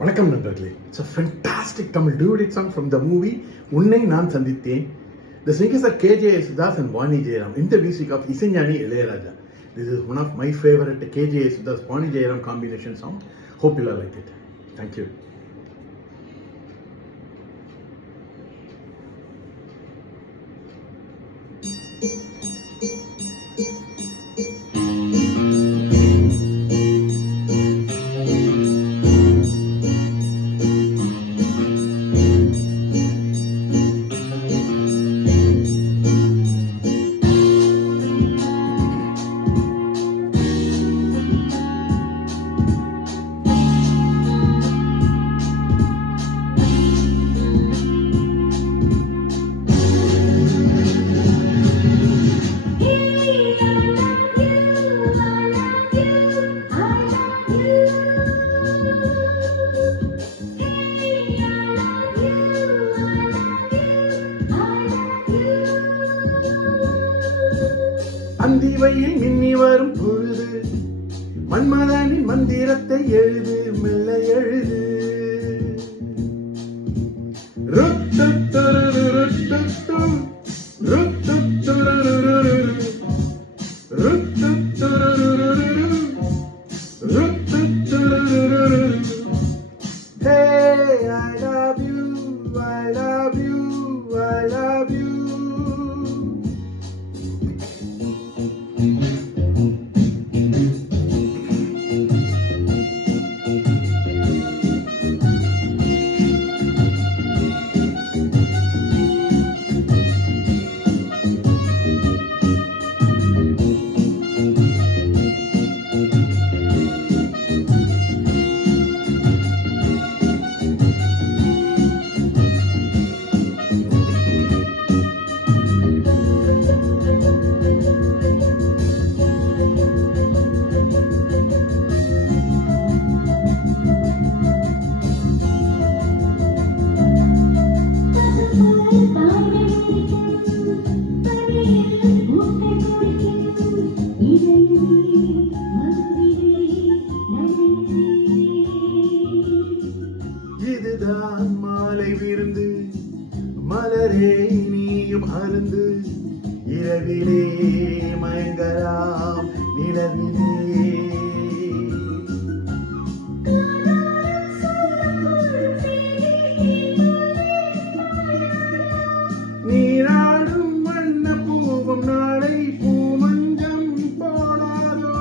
வணக்கம் நண்பர்களே. It's a fantastic Tamil Dude song from the movie உன்னை நான் சந்தித்தேன். The singers are KJ Yesudas and Vani Jayaram in the music of Isanjani Ilayaraja. This is one of my favorite KJ Yesudas Vani Jayaram combination song. Hope you all like it. Thank you. அந்திவையில் மின்னி வரும் பொழுது மன்மதனின் மந்திரத்தை எழுது, மெல்ல எழுது. Hey, I love you, I love you, I love you. இதுதான் மாலை விருந்து, மலரே நீயும் அருந்து, இரவிலே மயங்கலாம் நிலவிலே. நீராடும் வண்ண பூவும் நாளை பூமஞ்சம் போடாதோ.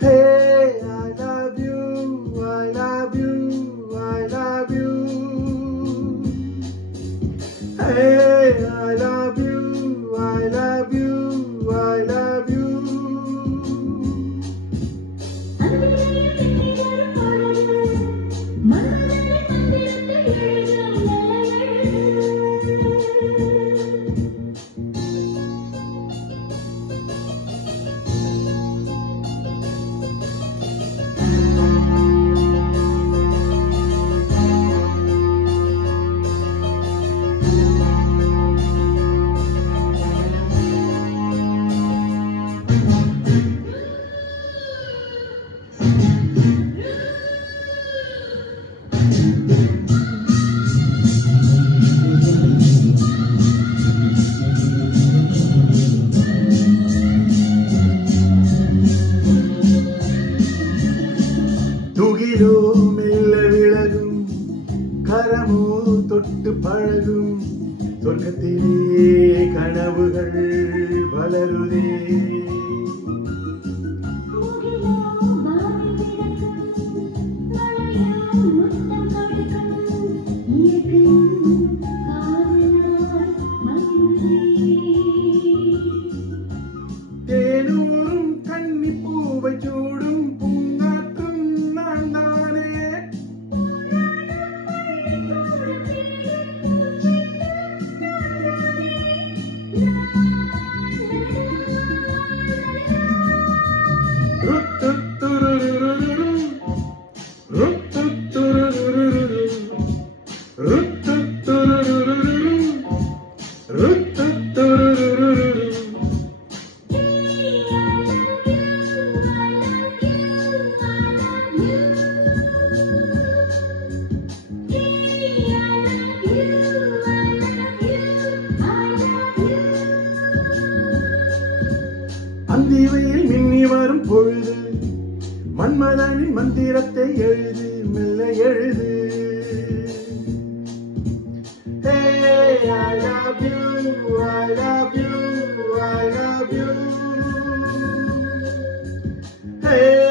Hey, I love you, I love you, I love you. Hey, I love you, I love you, I love you. துகிலோ மெல்ல விலகும், கரமோ தொட்டு பழகும், சொர்க்கத்திலே கனவுகள் வளருதே. தேனூரும் கன்னி பூவை சூடும் பூங்காற்றும் நான் தானே. அந்தி வெயில் மின்னி வரும் பொழுது மன்மதனின் மந்திரத்தை எழுது, மெல்ல எழுது. Hey, I love you, I love you, I love you. Hey.